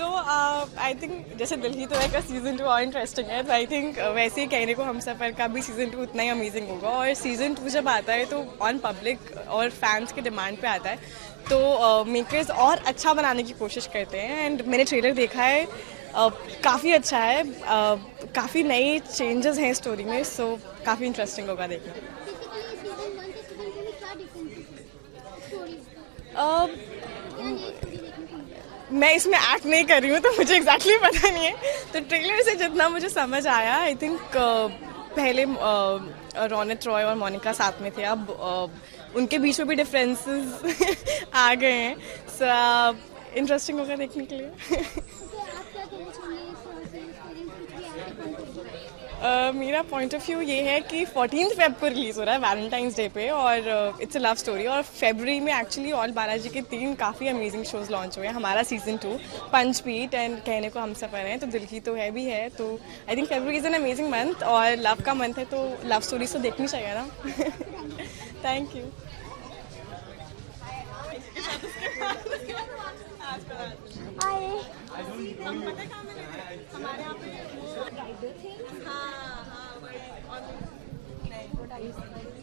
So I think जैसे दिल्ली तो का सीज़न 2 और इंटरेस्टिंग है, तो आई थिंक वैसे ही कहने को हम सफ़र का भी सीज़न 2 उतना ही अमेजिंग होगा। और सीज़न 2 जब आता है तो ऑन पब्लिक और फैंस के डिमांड पे आता है, तो मेकर्स और अच्छा बनाने की कोशिश करते हैं। एंड मैंने ट्रेलर देखा है, काफ़ी अच्छा है, काफ़ी नई चेंजेस हैं स्टोरी में, सो काफ़ी इंटरेस्टिंग होगा देखना। मैं इसमें एक्ट नहीं कर रही हूँ, तो मुझे एग्जैक्टली पता नहीं है। तो ट्रेलर से जितना मुझे समझ आया, आई थिंक पहले रौनक रॉय और मोनिका साथ में थे, अब उनके बीच में भी डिफरेंसेस आ गए हैं। सो इंटरेस्टिंग होगा देखने के लिए। मेरा पॉइंट ऑफ व्यू ये है कि 14 फेब को रिलीज़ हो रहा है वैलेंटाइंस डे पे, और इट्स अ लव स्टोरी। और फरवरी में एक्चुअली ऑल बालाजी के 3 काफ़ी अमेजिंग शोज़ लॉन्च हुए हैं। हमारा सीज़न 2 पंचपीठ एंड कहने को हम सफ़र हैं, तो दिल की तो है भी है। तो I think February is an amazing month और लव का मंथ है, तो लव स्टोरीज तो देखनी चाहिए ना। Thank you.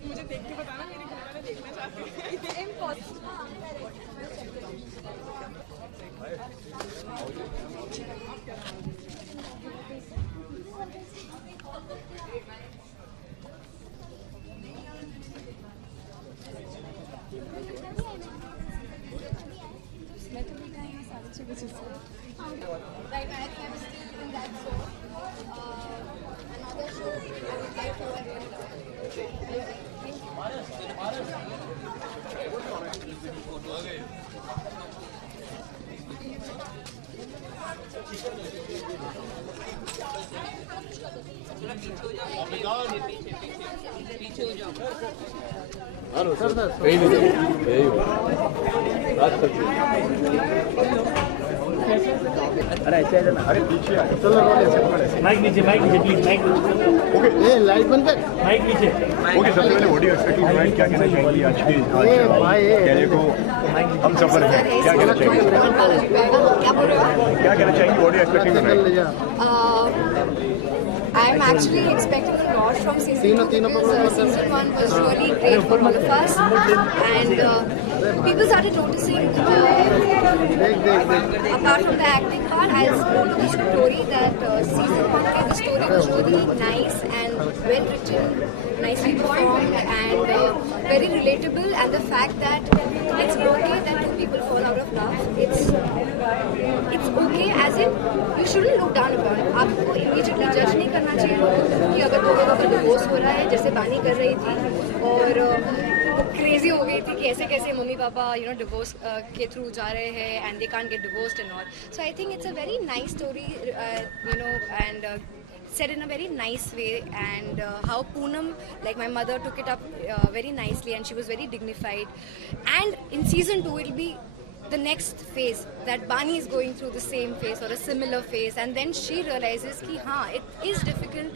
मुझे देख के बताना, मेरे घर वाले देखना चाहते हैं। अरे ऐसे है ना, अरे पीछे आ चलो, माइक नीचे प्लीज, माइक ओके। ए लाइट बंद कर, माइक नीचे। ओके, सबसे पहले ऑडियो एक्सपेक्टिंग राइट क्या कहना चाहेंगे आज की कहने को हम सफर हैं, क्या कहना चाहेंगे? क्या कहना चाहेंगे audio expecting right? I'm actually expecting a lot from season 2 because season 1 was really great for all of us, and people started noticing, apart from the acting part, as more to the story, that season 1 the story was really nice and well written, nicely performed, and very relatable. And the fact that it's okay that two people fall out of love, it's okay, as in you shouldn't look down upon it. आपको immediately judge नहीं करना चाहिए कि अगर दो लोगों का divorce हो रहा है, जैसे बानी कर रही थी और क्रेजी हो गई थी कि ऐसे कैसे मम्मी पापा डिवोर्स के थ्रू जा रहे हैं and they can't get divorced and all. So I think it's a very nice story, and said in a very nice way, and how Poonam, like my mother, took it up very nicely, and she was very dignified. And in season 2 it'll be the next phase that Bani is going through the same phase or a similar phase, and then she realizes कि हाँ, it is difficult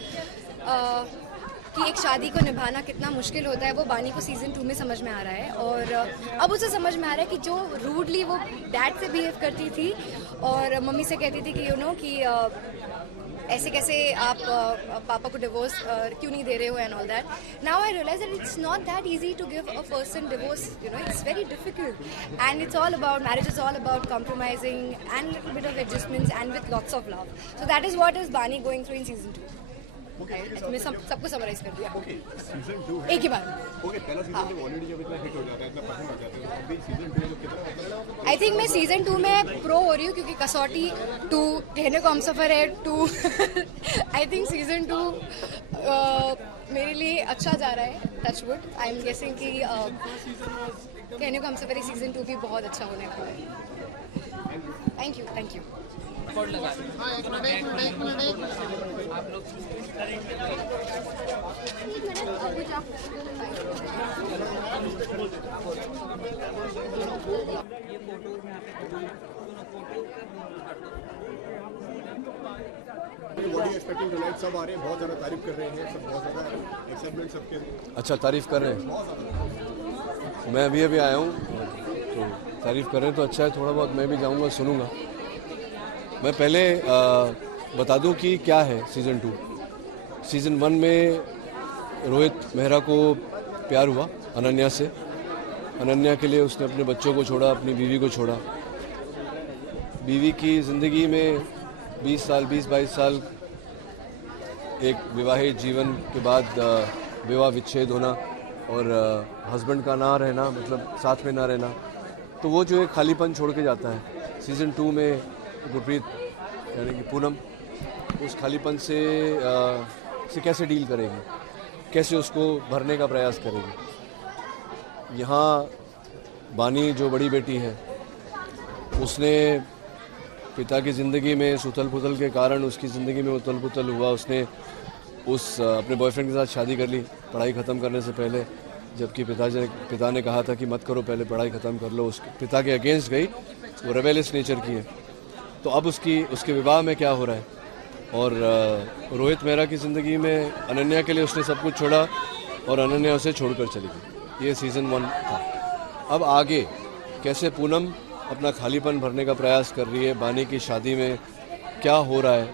कि एक शादी को निभाना कितना मुश्किल होता है, वो बानी को सीज़न 2 में समझ में आ रहा है. और अब उसे समझ में आ रहा है कि जो रूडली वो डैड से बिहेव करती थी और मम्मी से कहती थी कि कि ऐसे कैसे आप पापा को डिवोर्स क्यों नहीं दे रहे हो and all that. Now I realise that it's not that easy to give a person divorce, it's very difficult, and it's all about marriage, is all about compromising and little bit of adjustments and with lots of love. So that is what is Bani going through in season 2. मैं सबको summarise कर दिया एक ही बार. I think मैं season 2 में pro हो रही हूँ क्योंकि कसौटी 2, कहने को हम सफ़र है 2. आई थिंक सीजन 2 मेरे लिए अच्छा जा रहा है, touch wood. I am guessing कि कहने को हम सफ़र है सीजन 2 भी बहुत अच्छा होने वाला है. Thank you. सब आ रहे हैं, बहुत ज़्यादा तारीफ कर रहे हैं, सब बहुत ज़्यादा एक्साइटमेंट सबके. अच्छा, तारीफ कर रहे हैं. मैं अभी आया हूँ, तो तारीफ कर रहे हैं तो अच्छा है. थोड़ा बहुत मैं भी जाऊँगा, सुनूंगा. मैं पहले बता दूं कि क्या है सीज़न 2। सीज़न 1 में रोहित मेहरा को प्यार हुआ अनन्या से। अनन्या के लिए उसने अपने बच्चों को छोड़ा, अपनी बीवी को छोड़ा। बीवी की ज़िंदगी में 20-22 साल एक विवाहित जीवन के बाद विवाह विच्छेद होना और हस्बैंड का ना रहना, मतलब साथ में ना रहना, तो वो जो एक खालीपन छोड़ के जाता है। सीज़न 2 में गुरप्रीत यानी कि पूनम उस खालीपन से कैसे डील करेगी, कैसे उसको भरने का प्रयास करेगी। यहाँ बानी जो बड़ी बेटी है, उसने पिता की ज़िंदगी में उथल पुथल के कारण उसकी ज़िंदगी में उथल पुथल हुआ। उसने अपने बॉयफ्रेंड के साथ शादी कर ली पढ़ाई ख़त्म करने से पहले, जबकि पिता ने कहा था कि मत करो, पहले पढ़ाई ख़त्म कर लो। उसके पिता के अगेंस्ट गई, वो रेबेलियस नेचर की है। तो अब उसके विवाह में क्या हो रहा है। और रोहित मेहरा की ज़िंदगी में अनन्या के लिए उसने सब कुछ छोड़ा और अनन्या उसे छोड़कर चली गई। ये सीज़न 1 था। अब आगे कैसे पूनम अपना खालीपन भरने का प्रयास कर रही है, बानी की शादी में क्या हो रहा है,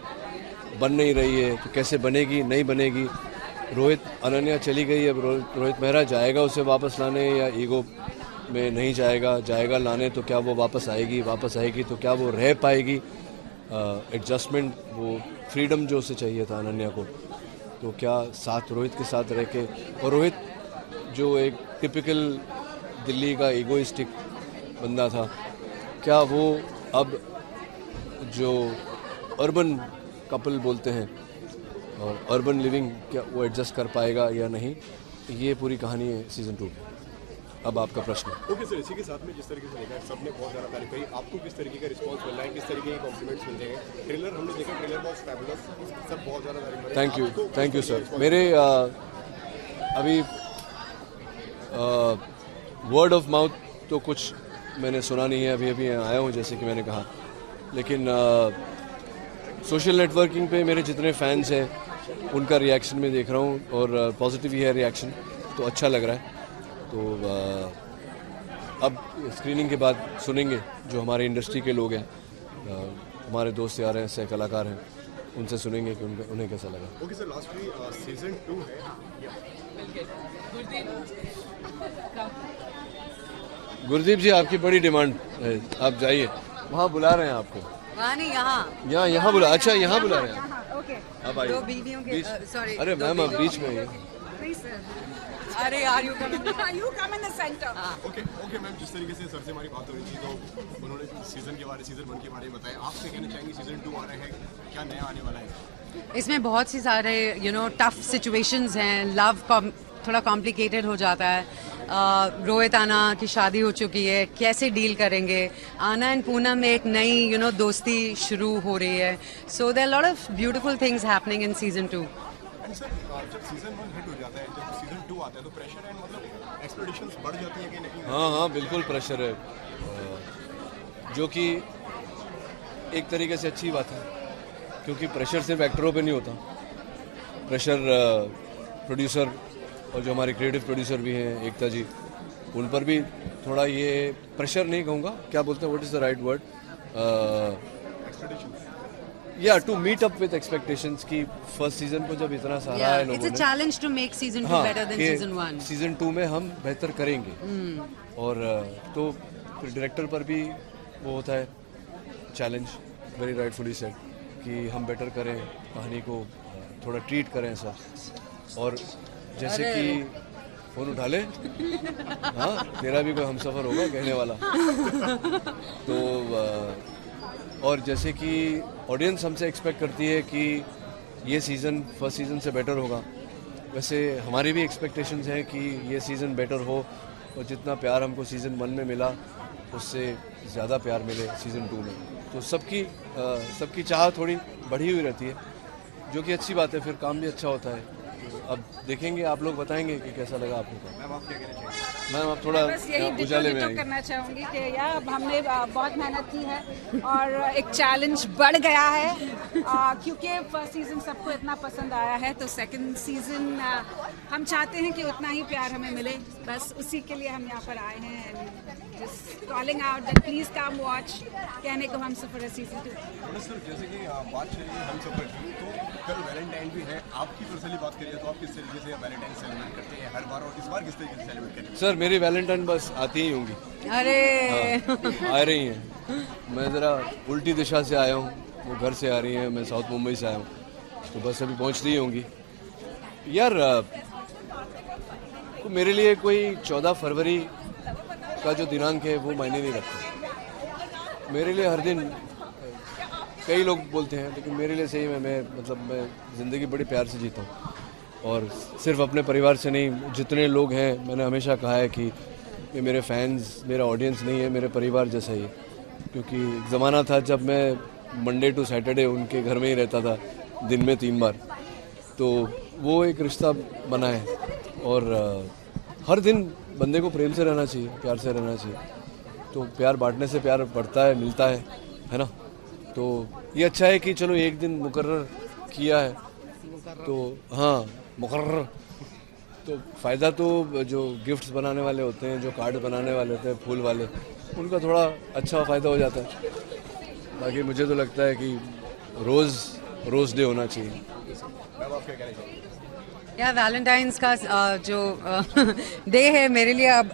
बन नहीं रही है तो कैसे बनेगी, नहीं बनेगी। रोहित अनन्या चली गई, अब रोहित मेहरा जाएगा उसे वापस लाने या ईगो में नहीं जाएगा लाने, तो क्या वो वापस आएगी तो क्या वो रह पाएगी। एडजस्टमेंट, वो फ्रीडम जो उसे चाहिए था अनन्या को, तो क्या साथ रोहित के साथ रह के। और रोहित जो एक टिपिकल दिल्ली का ईगोइस्टिक बंदा था, क्या वो अब जो अर्बन कपल बोलते हैं और अर्बन लिविंग, क्या वो एडजस्ट कर पाएगा या नहीं। ये पूरी कहानी है सीज़न 2 की। अब आपका प्रश्न। ओके सर, इसी के साथ में जिस तरीके से देखा है, सबने बहुत ज़्यादा तारीफ करी, आपको किस तरीके का रिस्पांस मिल रहा है, किस तरीके के कॉम्प्लीमेंट्स मिल रहे हैं? ट्रेलर हमने देखा, ट्रेलर बहुत फैबुलस, सब बहुत ज़्यादा तारीफ कर रहे हैं। Thank you sir. मेरे अभी वर्ड ऑफ माउथ तो कुछ मैंने सुना नहीं है, अभी आया हूँ जैसे कि मैंने कहा, लेकिन सोशल नेटवर्किंग पे मेरे जितने फैंस हैं उनका रिएक्शन मैं देख रहा हूँ और पॉजिटिव ही है रिएक्शन, तो अच्छा लग रहा है। तो अब स्क्रीनिंग के बाद सुनेंगे जो हमारे इंडस्ट्री के लोग हैं, हमारे दोस्त यार हैं, सह कलाकार हैं, उनसे सुनेंगे कि उन्हें कैसा लगा। ओके सर, लास्टली सीज़न 2 है। गुरदीप जी, आपकी बड़ी डिमांड है, आप जाइए, वहाँ बुला रहे हैं आपको। वहाँ नहीं, यहाँ बुला, अच्छा यहाँ बुला रहे हैं। अब आइए। दो बीवियों के सॉरी। अरे मैम, आप बीच में आइए। अरे यार, you come in the centre. Okay ma'am, जिस तरीके से सर से हमारी बात हो रही थी तो उन्होंने सीज़न 1 के बारे में बताया, आपसे कहना चाहेंगे सीज़न 2 आ रहे हैं, क्या नया आने वाला है? इसमें बहुत सी सारे टफ सिचुएशंस हैं, लव थोड़ा कॉम्प्लिकेटेड हो जाता है। रोहित आना की शादी हो चुकी है, कैसे डील करेंगे। आना एंड पूनम में एक नई दोस्ती शुरू हो रही है। So there lot of beautiful things happening in season 2। Sir, जब सीज़न 1 हिट हो जाता है, जब सीज़न 2 आता है तो प्रेशर है, मतलब एक्सपेक्टेशंस बढ़ जाती है कि नहीं? हाँ, बिल्कुल प्रेशर है, जो कि एक तरीके से अच्छी बात है, क्योंकि प्रेशर सिर्फ एक्टरों पे नहीं होता। प्रेशर प्रोड्यूसर और जो हमारे क्रिएटिव प्रोड्यूसर भी हैं, एकता जी, उन पर भी थोड़ा ये प्रेशर नहीं कहूँगा, क्या बोलते हैं, what is the right word, या to meet up with expectations की फर्स्ट सीजन को जब इतना सारा है लोगों ने, it's a challenge to make season 2 better than season 1। Season 2 में हम बेहतर करेंगे। और तो फिर डायरेक्टर पर भी वो होता है चैलेंज, वेरी राइटफुली सेड, कि हम बेटर करें, कहानी को थोड़ा ट्रीट करें ऐसा। और जैसे कि फोन उठा ले, हाँ तेरा भी कोई हमसफ़र होगा कहने वाला। तो और जैसे कि ऑडियंस हमसे एक्सपेक्ट करती है कि ये सीज़न फर्स्ट सीज़न से बेटर होगा, वैसे हमारी भी एक्सपेक्टेशंस हैं कि ये सीज़न बेटर हो और जितना प्यार हमको सीज़न 1 में मिला उससे ज़्यादा प्यार मिले सीज़न 2 में। तो सबकी चाह थोड़ी बढ़ी हुई रहती है, जो कि अच्छी बात है, फिर काम भी अच्छा होता है। अब देखेंगे, आप लोग बताएंगे कि कैसा लगा आप लोग को। मैम आप क्या कहना चाहेंगे? मैम आप थोड़ा बस यही उजाले में डिटो आई। करना चाहूँगी कि यार हमने बहुत मेहनत की है और एक चैलेंज बढ़ गया है क्योंकि फर्स्ट सीज़न सबको इतना पसंद आया है, तो सेकंड सीज़न हम चाहते हैं कि उतना ही प्यार हमें मिले, बस उसी के लिए हम यहाँ पर आए हैं। Just calling out that please come watch कहने को हम सफ़र है सीज़न 2। थोड़ा सर जैसे कि बात चल रही है हम सफ़र की, तो कल वैलेंटाइन भी है, आपकी पर्सनली बात करिए तो आप किस तरीके से वैलेंटाइन सेलिब्रेट करते हैं हर बार, और इस बार किस तरीके से सेलिब्रेट करेंगे? सर मेरी वैलेंटाइन बस आती ही होंगी। अरे हाँ, आ रही हैं। मैं ज़रा उल्टी दिशा से आया हूँ, वो घर से आ रही हैं, मैं साउथ मुंबई से आया हूँ, तो बस अभी पहुँचती ही होंगी। यार मेरे लिए कोई 14 फरवरी का जो दिनांक है वो मायने नहीं रखता। मेरे लिए हर दिन, कई लोग बोलते हैं, लेकिन मेरे लिए सही में मैं ज़िंदगी बड़ी प्यार से जीता हूँ, और सिर्फ अपने परिवार से नहीं, जितने लोग हैं, मैंने हमेशा कहा है कि ये मेरे फैंस, मेरा ऑडियंस नहीं है, मेरे परिवार जैसा ही है। क्योंकि एक ज़माना था जब मैं मंडे टू सैटरडे उनके घर में ही रहता था, दिन में 3 बार, तो वो एक रिश्ता बना है। और हर दिन बंदे को प्रेम से रहना चाहिए, प्यार से रहना चाहिए, तो प्यार बांटने से प्यार बढ़ता है, मिलता है ना। तो ये अच्छा है कि चलो एक दिन मुकर्रर किया है, तो हाँ मुकर्रर, तो फ़ायदा तो जो गिफ्ट्स बनाने वाले होते हैं, जो कार्ड बनाने वाले होते हैं, फूल वाले, उनका थोड़ा अच्छा फ़ायदा हो जाता है। बाकी मुझे तो लगता है कि रोज़ डे होना चाहिए। मैम आप क्या कहना चाहेंगे? या वैलेंटाइंस का जो डे है मेरे लिए, अब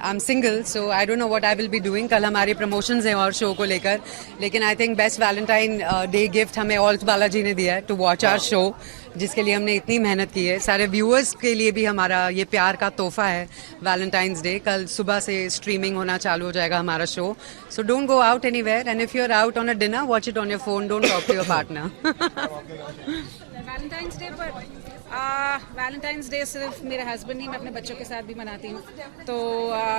I am single so I don't know what I will be doing. कल हमारी प्रमोशंस हैं और शो को लेकर, लेकिन I think best Valentine day gift हमें ऑल्ट बालाजी ने दिया है टू वॉच आवर शो, जिसके लिए हमने इतनी मेहनत की है। सारे व्यूअर्स के लिए भी हमारा ये प्यार का तोहफा है वैलेंटाइंस डे। कल सुबह से स्ट्रीमिंग होना चालू हो जाएगा हमारा show, so don't go out anywhere, and if you are out on a dinner, watch it on your phone, don't talk to your partner. Valentine's Day पर वैलेंटाइंस डे सिर्फ मेरे हस्बैंड नहीं, मैं अपने बच्चों के साथ भी मनाती हूँ, तो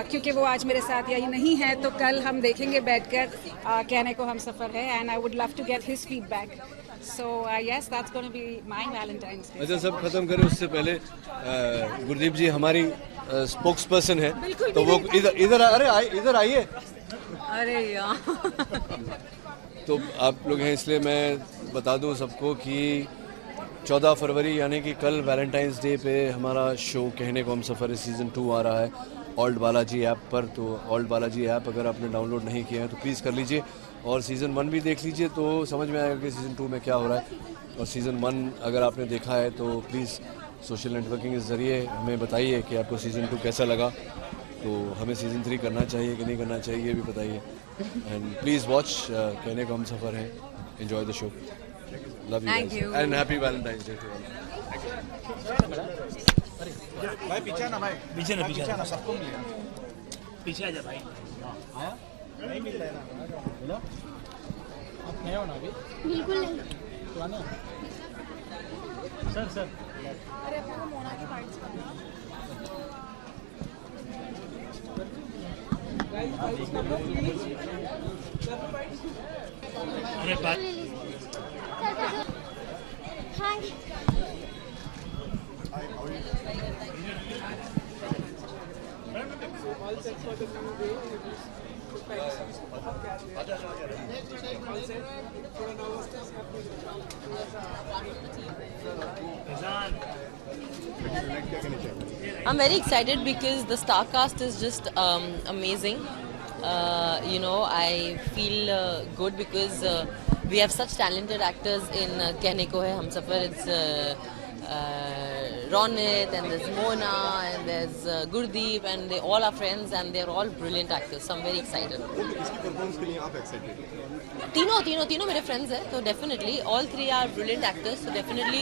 क्योंकि वो आज मेरे साथ यही नहीं है, तो कल हम देखेंगे बैठकर कहने को हम सफ़र है, and I would love to get his feedback, so yes that's gonna be my Valentine's Day. अच्छा, सब खत्म करें उससे पहले गुरदीप जी हमारी स्पोक्स पर्सन है, तो वो इधर आइए। अरे यार तो आप लोग हैं इसलिए मैं बता दूं सबको कि 14 फरवरी यानी कि कल वैलेंटाइंस डे पे हमारा शो कहने को हम सफ़र सीज़न 2 आ रहा है ऑल्ट बालाजी ऐप पर। तो ऑल्ट बालाजी ऐप अगर आपने डाउनलोड नहीं किया है तो प्लीज़ कर लीजिए, और सीज़न 1 भी देख लीजिए, तो समझ में आएगा कि सीज़न 2 में क्या हो रहा है। और सीज़न 1 अगर आपने देखा है तो प्लीज़ सोशल नेटवर्किंग के ज़रिए हमें बताइए कि आपको सीज़न 2 कैसा लगा, तो हमें सीज़न 3 करना चाहिए कि नहीं करना चाहिए ये भी बताइए। एंड प्लीज़ वॉच कहने को हम सफ़र है। Enjoy the show, love you Thank you. And happy Valentine's Day to all. भाई पीछे ना, भाई पीछे ना, पीछे ना, सबको मिलेगा। पीछे आ जा भाई। आया नहीं मिल रहा है ना, बोलो आप नए हो ना अभी? बिल्कुल नहीं। पुराने सर अरे बात हाय। I'm very excited because the star cast is just amazing. I feel good because we have such talented actors in Kehne Ko Hai Humsafar. It's Ronit, and there's Mona, and there's Gurdeep, and they all are friends, and they're all brilliant actors. So I'm very excited. इसकी performance के लिए आप excited हैं? तीनों मेरे friends हैं, तो definitely all 3 are brilliant actors, तो डेफिनेटली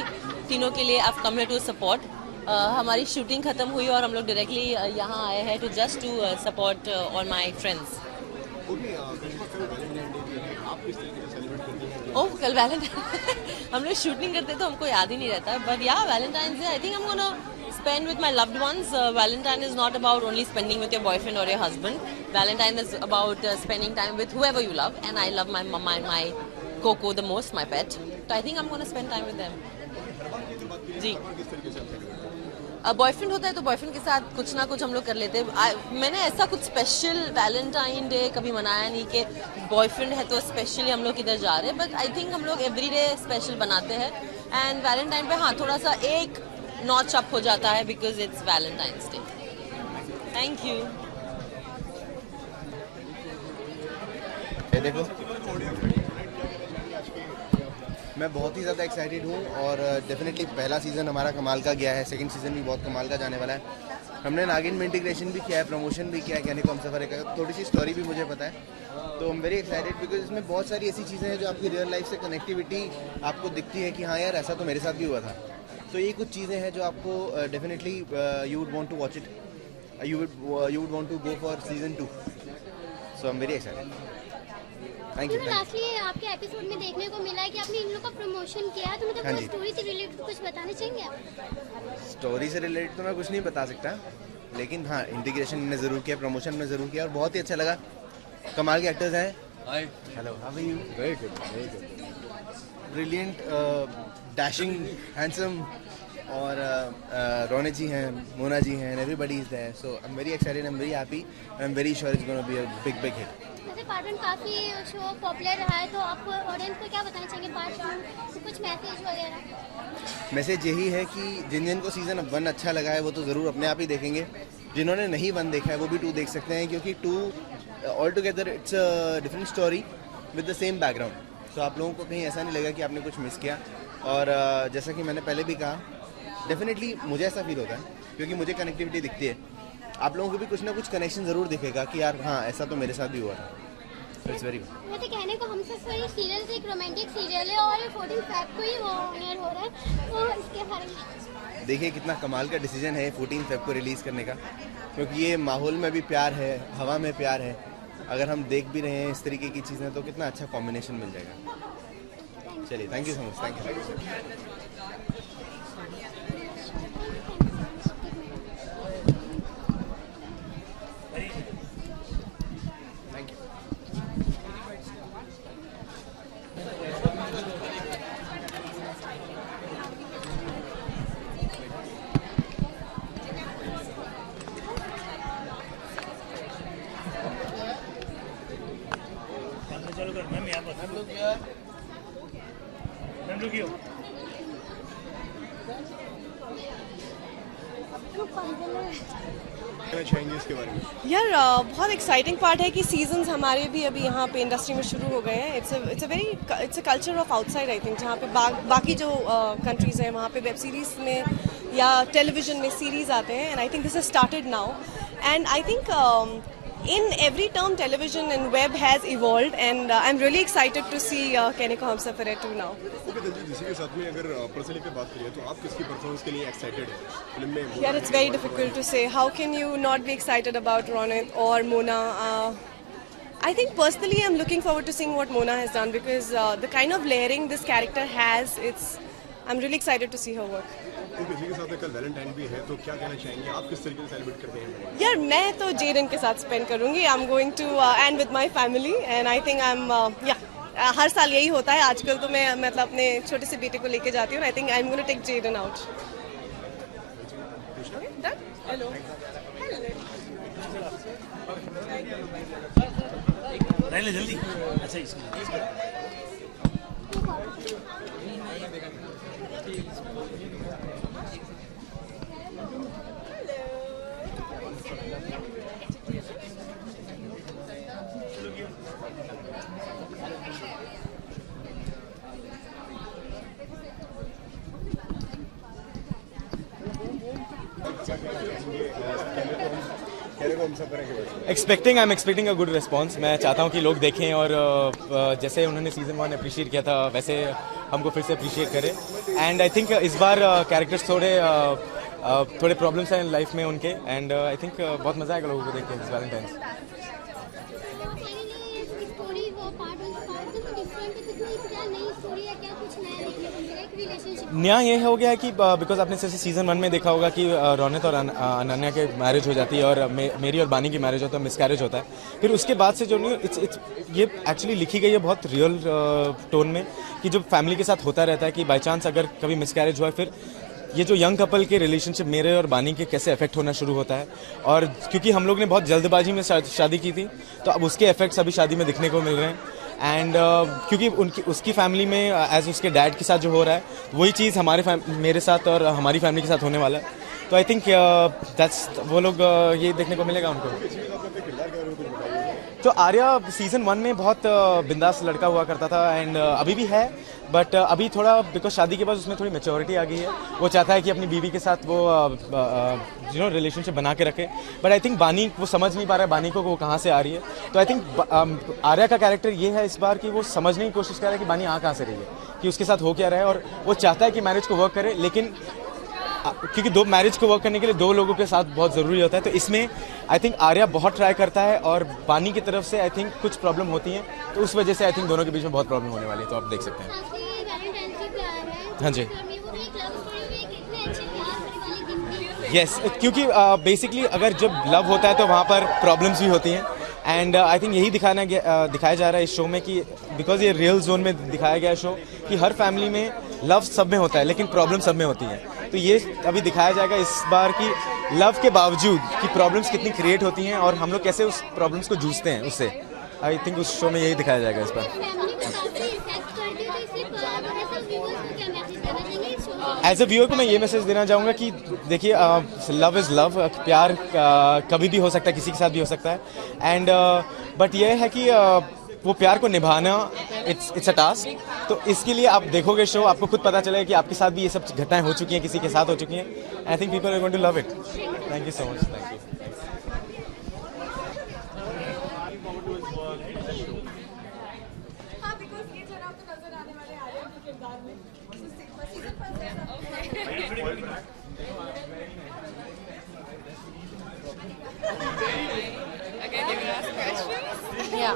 तीनों के लिए I've come here to support. हमारी शूटिंग खत्म हुई और हम लोग डायरेक्टली यहाँ आए हैं to just to support all my friends. Oh कल वैलेंटाइन हम लोग शूटिंग करते तो हमको याद ही नहीं रहता, बट या Valentine's day I think I am gonna spend with my loved ones. Valentine is not about only spending with your boyfriend or your husband. Valentine is about spending time with whoever you love, and I love my Coco the most, my pet. So I think I'm going to spend time with them. जी boyfriend होता है तो boyfriend के साथ कुछ ना कुछ हम लोग कर लेते हैं। मैंने ऐसा कुछ स्पेशल वैलेंटाइन डे कभी मनाया नहीं कि बॉयफ्रेंड है तो स्पेशली हम लोग किधर जा रहे हैं, बट आई थिंक हम लोग एवरी डे स्पेशल बनाते हैं। एंड वैलेंटाइन पे हाँ थोड़ा सा एक नॉच अप हो जाता है because it's Valentine's day. Thank you. देखो मैं बहुत ही ज़्यादा एक्साइटेड हूँ और डेफिनेटली पहला सीज़न हमारा कमाल का गया है, सेकंड सीज़न भी बहुत कमाल का जाने वाला है। हमने नागिन में इंटीग्रेशन भी किया है, प्रमोशन भी किया है, कहने को हम सफ़र का थोड़ी सी स्टोरी भी मुझे पता है, तो आई एम वेरी एक्साइटेड बिकॉज इसमें बहुत सारी ऐसी चीज़ें हैं जो आपकी रियल लाइफ से कनेक्टिविटी आपको दिखती है कि हाँ यार ऐसा तो मेरे साथ भी हुआ था। तो ये कुछ चीज़ें हैं जो आपको definitely you would want to watch it, you would want to go for season 2, so I am very excited. Thank you. Lastly आपके एपिसोड में देखने को मिला है कि आपने इन लोगों का प्रमोशन किया है, तो मतलब स्टोरी से रिलेटेड कुछ बताना चाहेंगे आप? स्टोरी से रिलेटेड तो मैं कुछ नहीं बता सकता, लेकिन हाँ इंटीग्रेशन ने ज़रूर किया, प्रमोशन में ज़रूर किया और बहुत ही अच्छा लगा। कमाल के एक्टर्स हैं। Hi, hello, how are you? Very good, very good. Brilliant, dashing, handsome और रोनित जी हैं, मोना जी हैं, everybody is there, so I am very excited, I am very happy, I am very sure it's gonna be a big big hit. वैसे part 1 काफ़ी show popular रहा है, तो आप audience को क्या बताना चाहेंगे पार्ट 2 कुछ मैसेज वगैरह? मैसेज यही है कि जिन जिन को सीज़न 1 अच्छा लगा है वो तो ज़रूर अपने आप ही देखेंगे, जिन्होंने नहीं 1 देखा है वो भी 2 देख सकते हैं, क्योंकि 2 all together it's a different story with the same background. तो आप लोगों को कहीं ऐसा नहीं लगा कि आपने कुछ मिस किया। और जैसा कि मैंने पहले भी कहा, डेफिनेटली मुझे ऐसा फील होता है क्योंकि मुझे कनेक्टिविटी दिखती है, आप लोगों को भी कुछ ना कुछ कनेक्शन ज़रूर दिखेगा कि यार हाँ ऐसा तो मेरे साथ भी हुआ था। It's very good. वैसे कहने को हमसफर सीरियल एक रोमांटिक सीरियल है और 14 फेब को ही वो ऑनर हो रहा है, तो इसके बारे में देखिए कितना कमाल का डिसीजन है 14 फेब को रिलीज़ करने का, क्योंकि ये माहौल में भी प्यार है, हवा में प्यार है। अगर हम देख भी रहे हैं इस तरीके की चीज़ें तो कितना अच्छा कॉम्बिनेशन मिल जाएगा। चलिए, thank you so much. Thank you. चलो कर मैम यहाँ पर मैम रुकियो। यार बहुत एक्साइटिंग पार्ट है कि सीजन्स हमारे भी अभी यहाँ पे इंडस्ट्री में शुरू हो गए हैं। It's a culture of outside I think, जहाँ पे बाकी जो कंट्रीज़ हैं वहाँ पे वेब सीरीज़ में या टेलीविजन में सीरीज़ आते हैं, and I think this is started now, and I think in every term television and web has evolved, and I'm really excited to see कहने को हम सफर है 2 now. ओके दिलजीत, इसी के साथ में अगर पर्सनली पे बात करिए तो आप किसकी परफॉर्मेंस के लिए एक्साइटेड हैं फिल्म में? यार it's very difficult to say. How can you not be excited about Ronit or Mona? I think personally I'm looking forward to seeing what Mona has done, because the kind of layering this character has, I'm really excited to see her work. Okay, इसी के साथ में कल Valentine भी है, तो क्या कहना चाहेंगे आप, किस तरीके से सेलिब्रेट करते हैं? यार मैं तो जेडन के साथ स्पेंड करूंगी। I am going to end with my family, and I think I am हर साल यही होता है आजकल, तो मैं मतलब अपने छोटे से बेटे को लेके जाती हूँ। I think I am going to take Jaden out. Hello रहने जल्दी। अच्छा इसको I am expecting a good response. मैं चाहता हूँ कि लोग देखें और जैसे उन्होंने सीज़न 1 अप्रिशिएट किया था वैसे हमको फिर से अप्रिशिएट करें। एंड आई थिंक इस बार कैरेक्टर्स थोड़े प्रॉब्लम्स हैं लाइफ में उनके, एंड आई थिंक बहुत मज़ा आएगा लोगों को देख के इस वैलेंटाइंस। नया ये हो गया है कि बिकॉज आपने जैसे सीज़न 1 में देखा होगा कि रोनित और अनन्या के मैरिज हो जाती है और मेरी और बानी की मैरिज होता है, मिसकैरेज होता है। फिर उसके बाद से जो नहीं ये एक्चुअली लिखी गई है बहुत रियल टोन में कि जो फैमिली के साथ होता रहता है कि बाई चांस अगर कभी मिसकैरेज हुआ फिर ये जो यंग कपल के रिलेशनशिप मेरे और बानी के कैसे इफेक्ट होना शुरू होता है, और क्योंकि हम लोग ने बहुत जल्दबाजी में शादी की थी तो अब उसके इफेक्ट्स अभी शादी में दिखने को मिल रहे हैं। एंड क्योंकि उसकी फैमिली में एज उसके डैड के साथ जो हो रहा है वही चीज़ मेरे साथ और हमारी फैमिली के साथ होने वाला है। तो आई थिंक दैट्स वो लोग ये देखने को मिलेगा उनको। तो आर्या सीज़न 1 में बहुत बिंदास लड़का हुआ करता था एंड अभी भी है, बट अभी थोड़ा बिकॉज शादी के बाद उसमें थोड़ी मैच्योरिटी आ गई है। वो चाहता है कि अपनी बीवी के साथ वो रिलेशनशिप बना के रखे। बट आई थिंक बानी वो समझ नहीं पा रहा है बानी को वो कहाँ से आ रही है। तो आई थिंक आर्या का कैरेक्टर ये है इस बार कि वो समझने की कोशिश कर रहा है कि बानी आ कहाँ से रही है, कि उसके साथ हो क्या रहा है, और वो चाहता है कि मैरिज को वर्क करे, लेकिन क्योंकि दो मैरिज को वर्क करने के लिए दो लोगों के साथ बहुत ज़रूरी होता है। तो इसमें आई थिंक आर्या बहुत ट्राई करता है और बानी की तरफ से आई थिंक कुछ प्रॉब्लम होती है, तो उस वजह से आई थिंक दोनों के बीच में बहुत प्रॉब्लम होने वाली है। तो आप देख सकते हैं। हाँ जी, यस, क्योंकि बेसिकली अगर जब लव होता है तो वहाँ पर प्रॉब्लम्स भी होती हैं। एंड आई थिंक यही दिखाया जा रहा है इस शो में कि बिकॉज ये रियल जोन में दिखाया गया है शो कि हर फैमिली में लव सब में होता है लेकिन प्रॉब्लम सब में होती है। तो ये अभी दिखाया जाएगा इस बार कि लव के बावजूद कि प्रॉब्लम्स कितनी क्रिएट होती हैं और हम लोग कैसे उस प्रॉब्लम्स को जूझते हैं उससे। आई थिंक उस शो में यही दिखाया जाएगा इस बार। एज अ व्यूअर को मैं ये मैसेज देना चाहूँगा कि देखिए लव इज़ लव, प्यार कभी भी हो सकता है, किसी के साथ भी हो सकता है। एंड बट ये है कि वो प्यार को निभाना इट्स अ टास्क। तो इसके लिए आप देखोगे शो, आपको खुद पता चलेगा कि आपके साथ भी ये सब घटनाएं हो चुकी हैं, किसी के साथ हो चुकी हैं। I think people are going to love it. Thank you so much. Thank you. Yeah.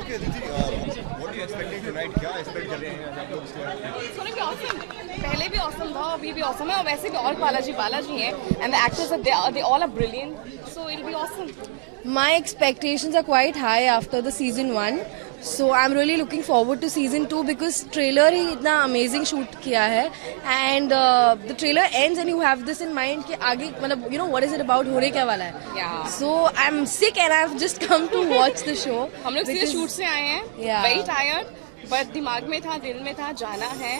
Okay, Aditi, what are you expecting tonight? क्या expect कर रहे हैं आप लोग इसके? It's gonna be awesome. पहले भी awesome था, अभी भी awesome है, और वैसे भी और बालाजी हैं, and the actors they all are brilliant, so it'll be awesome. My expectations are quite high after the season 1, so I'm really looking forward to season 2 because trailer ही इतना amazing shoot किया है, and the trailer ends and you have this in mind कि आगे मतलब you know what is it about, होने क्या वाला है. Yeah. So I'm sick and I've just come to watch the show. हम लोग सीधे shoot से आए हैं, Yeah. very tired, but दिमाग में था, दिल में था, जाना है,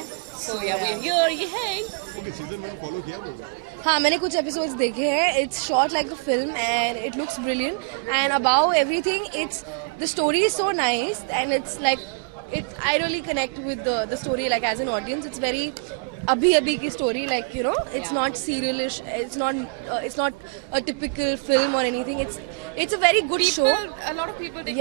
so yeah, we're here, yay. Okay, season 1 follow किया आपने? हाँ, मैंने कुछ एपिसोड्स देखे हैं. It's shot like a film and it looks brilliant and about everything it's the story is so nice and it's like it I really connect with the story like as an audience. It's very abhi ki story, like you know it's not serialish, it's not a typical film or anything. It's a very good show. A lot of people they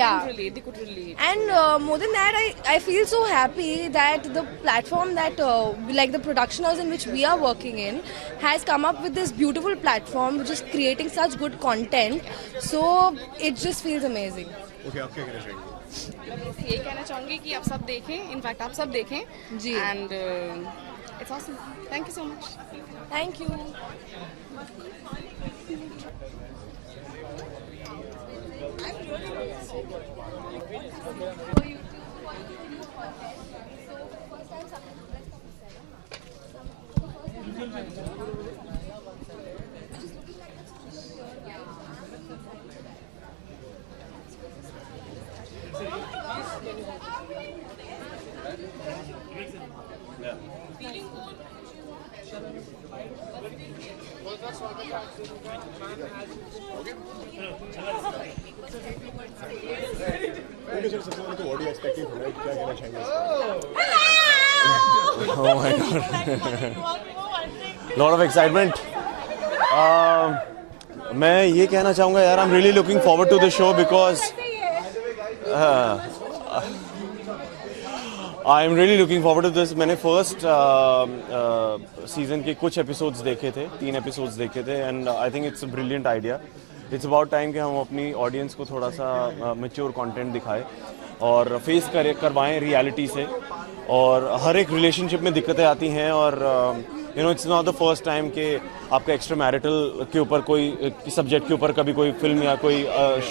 could relate. And more than that, I feel so happy that the platform that like the production house in which we are working in has come up with this beautiful platform which is creating such good content, so it just feels amazing. Okay, आप क्या कहना चाहेंगे? ये कहना चाहूँगी कि आप सब देखें, इनफैक्ट आप सब देखें जी, and it's awesome. Thank you so much. Thank you. Oh my God. Lot of excitement. मैं ये कहना चाहूँगा यार, I'm really looking forward to the show because I'm really looking forward to this. मैंने फर्स्ट सीजन के कुछ episodes देखे थे, 3 एपिसोड्स देखे थे and I think it's a brilliant idea. It's about time कि हम अपनी ऑडियंस को थोड़ा सा मैच्योर कंटेंट दिखाएं और फेस करवाएं रियलिटी से. और हर एक रिलेशनशिप में दिक्कतें आती हैं और you know it's not the first time कि आपका एक्स्ट्रा मैरिटल के ऊपर कोई सब्जेक्ट के ऊपर कभी कोई फिल्म या कोई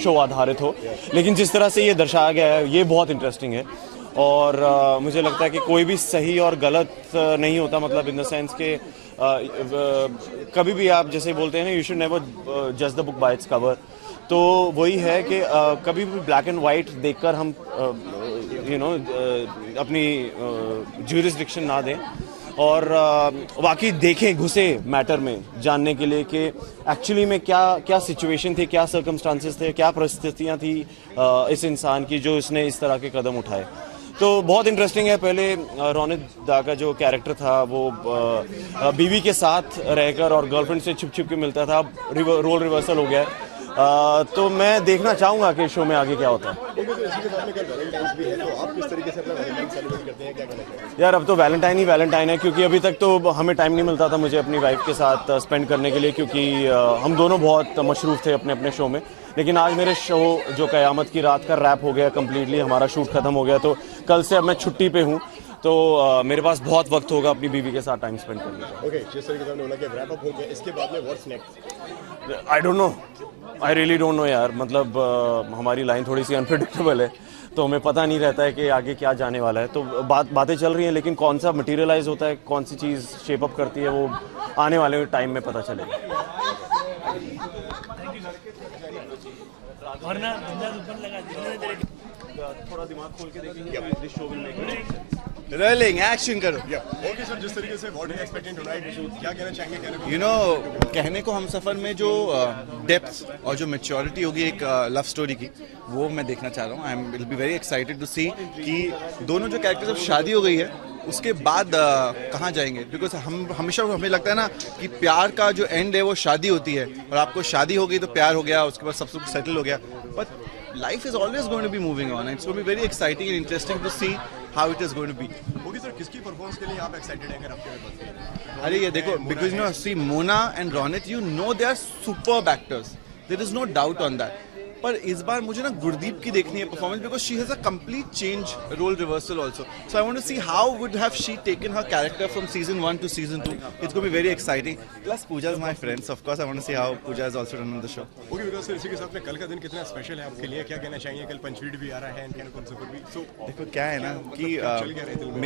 शो आधारित हो. लेकिन जिस तरह से ये दर्शाया गया है ये बहुत इंटरेस्टिंग है और मुझे लगता है कि कोई भी सही और गलत नहीं होता, मतलब इन द सेंस के कभी भी आप जैसे बोलते हैं ना, यू शुड नेवर जज the book by its cover. तो वही है कि कभी भी ब्लैक एंड वाइट देखकर हम अपनी ज्यूरिसडिक्शन ना दें और वाकई देखें, घुसे मैटर में जानने के लिए कि एक्चुअली में क्या सिचुएशन थी, क्या सर्कमस्टांसेस थे, क्या परिस्थितियां थी इस इंसान की जो इसने इस तरह के कदम उठाए। तो बहुत इंटरेस्टिंग है। पहले रौनित दा का जो कैरेक्टर था वो बीवी के साथ रहकर और गर्लफ्रेंड से छुप छुप के मिलता था, रोल रिवर्सल हो गया है। तो मैं देखना चाहूँगा कि शो में आगे क्या होता है। यार अब तो वैलेंटाइन ही वैलेंटाइन है, क्योंकि अभी तक तो हमें टाइम नहीं मिलता था मुझे अपनी वाइफ के साथ स्पेंड करने के लिए, क्योंकि हम दोनों बहुत मशरूफ थे अपने अपने शो में। लेकिन आज मेरे शो जो क़यामत की रात का रैप हो गया कम्प्लीटली, हमारा शूट ख़त्म हो गया, तो कल से अब मैं छुट्टी पे हूँ, तो मेरे पास बहुत वक्त होगा अपनी बीवी के साथ टाइम स्पेंड करने का। ओके, जिस तरीके से हमने बोला कि रैप अप हो गया, इसके बाद में what's next? I don't know, I really don't know यार। मतलब हमारी लाइन थोड़ी सी अनप्रेडिक्टेबल है, तो हमें पता नहीं रहता है कि आगे क्या जाने वाला है। तो बातें चल रही हैं, लेकिन कौन सा मटेरियलाइज होता है, कौन सी चीज़ शेप अप करती है, वो आने वाले टाइम में पता चलेगा। और ना ऊपर लगा थोड़ा दिमाग खोल के देखेंगे, show will make rolling action करो। ओके सर, जिस तरीके से what are you expecting tonight, क्या कहना चाहेंगे? यू नो, कहने को हम सफ़र में जो डेप्थ और जो मैच्योरिटी होगी एक लव स्टोरी की, वो मैं देखना चाह रहा हूँ। I will be very excited to see कि दोनों जो कैरेक्टर्स, अब शादी हो गई है उसके बाद कहाँ जाएंगे। बिकॉज हमेशा हमें लगता है ना कि प्यार का जो एंड है वो शादी होती है, और आपको शादी हो गई तो प्यार हो गया, उसके बाद सब कुछ सेटल हो गया। But life is always going to be moving on. It's going to be very exciting and interesting to see how it is going to be. Okay sir, किसकी परफॉर्मेंस के लिए आप एक्साइटेड हैं अगर आपके पास? अरे ये देखो, because you know, see Mona and Ronit, you know they are superb actors. There is no doubt on that. पर इस बार मुझे ना गुरदीप की देखनी है performance, because she has a complete change role reversal also. So I want to see how would have she taken her character from season 1 to season 2. It's going to be very exciting. Plus Pooja is my friend, so of course I want to see how Pooja is also done on the show. Okay, because sir इसी के साथ में कल का दिन कितना special है आपके लिए, क्या कहना चाहिए? कल पंचवीट भी आ रहा है, एंड कौन सा भी। सो देखो क्या है ना कि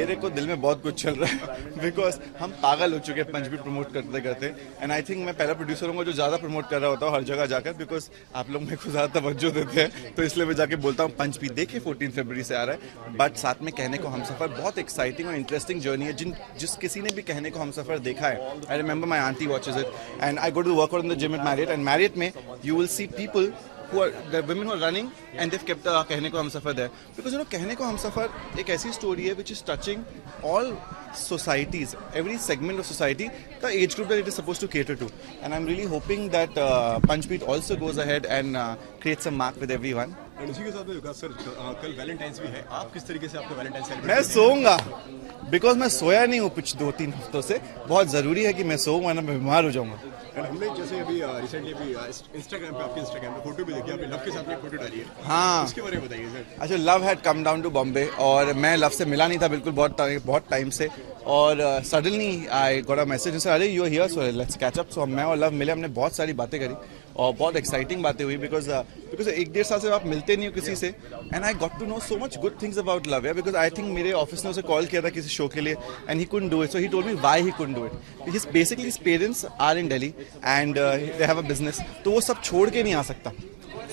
मेरे को दिल में बहुत कुछ चल रहा है, बिकॉज हम पागल हो चुके हैं पंचवीट प्रमोट करते करते। एंड आई थिंक मैं पहला प्रोड्यूसर हूँ जो ज़्यादा प्रमोट कर रहा होता हूँ हर जगह जाकर, बिकॉज आप लोग मेरे को ज़्यादा तवज्जो देते हैं, तो इसलिए मैं जाके बोलता हूँ पंचवीट देखिए 14 फरवरी से आ रहा है। बट साथ में कहने को हम सफ़र बहुत एक्साइटिंग और इंटरेस्टिंग जर्नी है। जिस किसी ने भी कहने को हम सफ़र देखा है, I remember my aunty watches it and I go to work in the gym at Marriott, and Marriott में you will see people who are the women who are running and they've kept कहने को हम सफ़र there, because you know कहने को हम सफ़र एक ऐसी story है which is touching all societies, every segment of society, the age group that it is supposed to cater to, and I'm really hoping that Punchbeat also goes ahead and creates some mark with everyone. And इसी के साथ में विकास sir, कल Valentine's भी है, आप किस तरीके से आपका वैलेंटाइन सेलिब्रेट? मैं सोऊंगा, बिकॉज मैं सोया नहीं हूँ कुछ 2-3 हफ्तों से। बहुत ज़रूरी है कि मैं सोऊं, वरना मैं बीमार हो जाऊंगा। एंड हमने जैसे अभी रिसेंटली अभी इंस्टाग्राम पे, आपके इंस्टाग्राम पे फोटो भी देखी, आपने लव के साथ में फोटो डाली है। हाँ, इसके बारे में बताइए सर। अच्छा, Luv had come down to Bombay, और मैं लव से मिला नहीं था बिल्कुल बहुत टाइम से, और suddenly I got a message sir, अरे you are here, so let's catch up. So मैं और लव मिले, हमने बहुत सारी बातें करी और बहुत एक्साइटिंग बातें हुई, बिकॉज 1-1.5 साल से आप मिलते नहीं हो किसी से, and I got to know so much good things about Luv, because I think मेरे ऑफिस ने उसे कॉल किया था किसी शो के लिए and he couldn't do it, so he told me why he couldn't do it. His basically his parents are in Delhi and they have a business, तो वो सब छोड़ के नहीं आ सकता।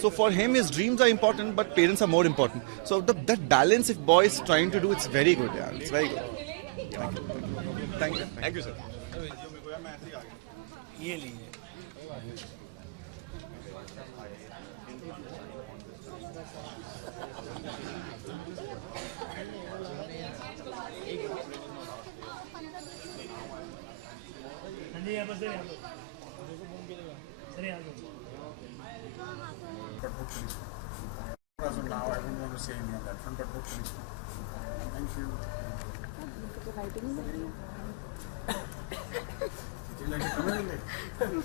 So for him, his dreams are important, but parents are more important. So that balance, if boy is trying to do, it's very good. Yeah, it's very good. Thank you, sir. ये लीजिए। जी यहाँ पर sir, यहाँ पर sir, यहाँ पर। As of now, I don't want to say any of that one, but hopefully. Thank you.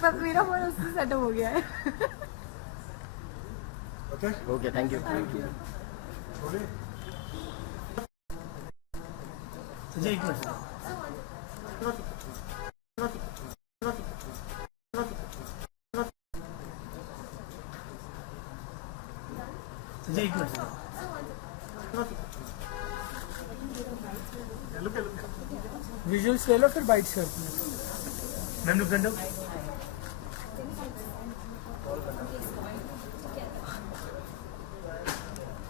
बस मेरा फोन उससे सेटअप हो गया है। Okay, thank you. संजय एक मिनट। संजय एक मिनट। विजुअल्स ले लो फिर बाइट्स करते हैं। मैम लुक दो।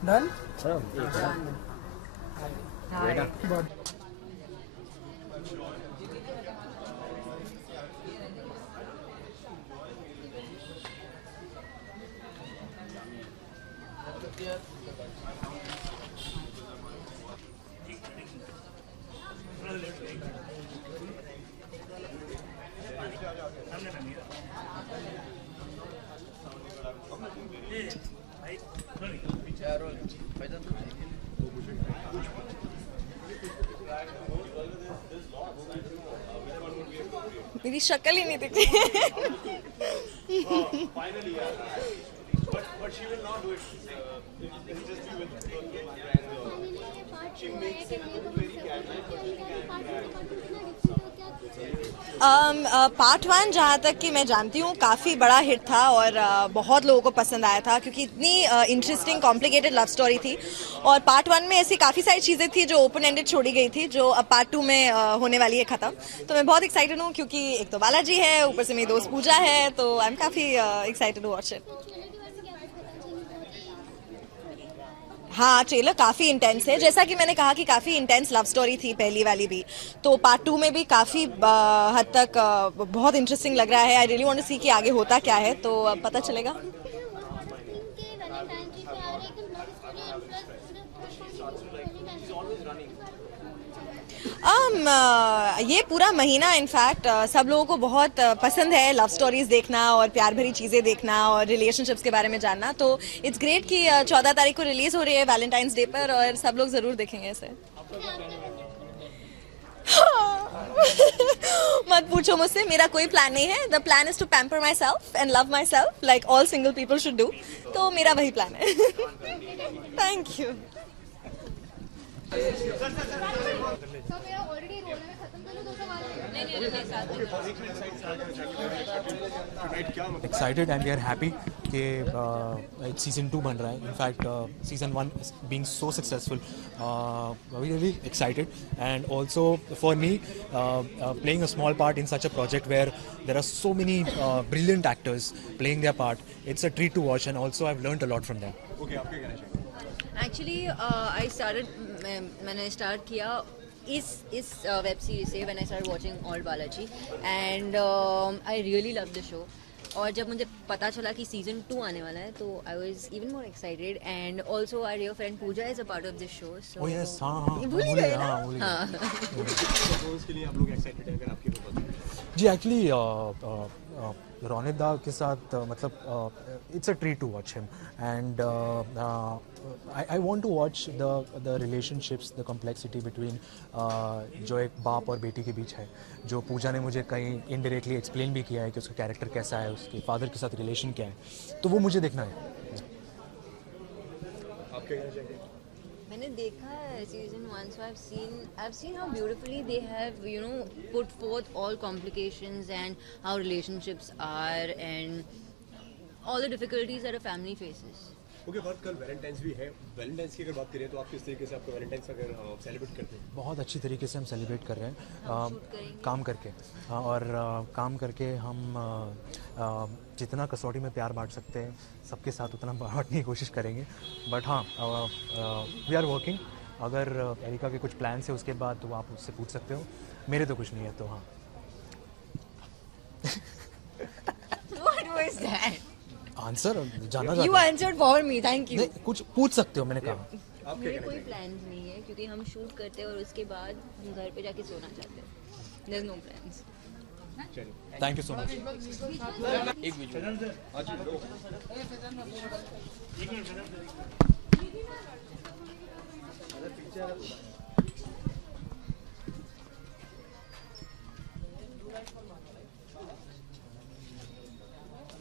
डन। मेरी शक्ल ही नहीं दिखती। पार्ट 1 जहाँ तक कि मैं जानती हूँ काफ़ी बड़ा हिट था और बहुत लोगों को पसंद आया था क्योंकि इतनी इंटरेस्टिंग कॉम्प्लिकेटेड लव स्टोरी थी। और पार्ट 1 में ऐसी काफ़ी सारी चीज़ें थी जो ओपन एंडेड छोड़ी गई थी जो अब पार्ट 2 में होने वाली है ख़त्म। तो मैं बहुत एक्साइटेड हूँ क्योंकि एक तो बालाजी है, ऊपर से मेरी दोस्त पूजा है, तो आई एम काफ़ी एक्साइटेड टू वॉच इट। हाँ, ट्रेलर काफ़ी इंटेंस है, जैसा कि मैंने कहा कि काफ़ी इंटेंस लव स्टोरी थी पहली वाली भी, तो पार्ट 2 में भी काफ़ी हद तक बहुत इंटरेस्टिंग लग रहा है। I really want to see कि आगे होता क्या है, तो अब पता चलेगा। ये पूरा महीना इनफैक्ट सब लोगों को बहुत पसंद है लव स्टोरीज देखना और प्यार भरी चीज़ें देखना और रिलेशनशिप्स के बारे में जानना, तो इट्स ग्रेट कि 14 तारीख को रिलीज़ हो रही है वैलेंटाइंस डे पर और सब लोग ज़रूर देखेंगे इसे। मत पूछो मुझसे, मेरा कोई प्लान नहीं है। The plan is to pamper myself and love myself like all single people should do, तो मेरा वही प्लान है। Thank you. Excited and we are happy कि सीज़न 2 बन रहा है। In fact season 1 being so successful, we really excited and also for me playing a small part in such a project where there are so many brilliant actors playing their part, it's a treat to watch and also I've learned a lot from them. Okay, आपके कहना चाहिए। Actually मैंने start किया इस web series से when I start watching all Balaji and I really love the show. और जब मुझे पता चला कि सीज़न 2 आने वाला है तो I was even more excited and also our dear friend Pooja is a part of this show. So oh yes, भूल ही गए ना। उसके लिए आप लोग एक्साइटेड हैं अगर आपकी बात करें जी। एक्चुअली रोनित दा के साथ मतलब it's a treat to watch him and I want to watch the relationships, the complexity between जो एक बाप और बेटी के बीच है, जो पूजा ने मुझे कहीं इनडायरेक्टली एक्सप्लेन भी किया है कि उसका कैरेक्टर कैसा है, उसके फादर के साथ रिलेशन क्या है, तो वो मुझे देखना है। आपके कहना चाहिए। मैंने देखा है season 1, so I've seen how beautifully they have put forth all complications and how relationships are and all the difficulties that a family faces. Okay, बात कल वैलेंटाइंस भी है। वैलेंटाइंस की अगर बात करें तो आप किस तरीके से आपका वैलेंटाइंस अगर सेलिब्रेट करते हैं? बहुत अच्छी तरीके से हम सेलिब्रेट कर रहे हैं काम करके, और काम करके हम जितना कसौटी में प्यार बांट सकते हैं सबके साथ उतना बांटने की कोशिश करेंगे। बट हाँ, वी आर वर्किंग। अगर एरिका के कुछ प्लान्स है उसके बाद तो आप उससे पूछ सकते हो, मेरे तो कुछ नहीं है। तो हाँ। What was that? आंसर जानना You answered for me, thank you. नहीं, कुछ पूछ सकते हो, मैंने कहा। मेरे कोई प्लान्स नहीं है क्योंकि हम शूट करते हैं और उसके बाद हम घर पे जाके सोना चाहते हैं। There's no plans. Thank you so much. एक मिनट।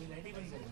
लाइटिंग बंद करो।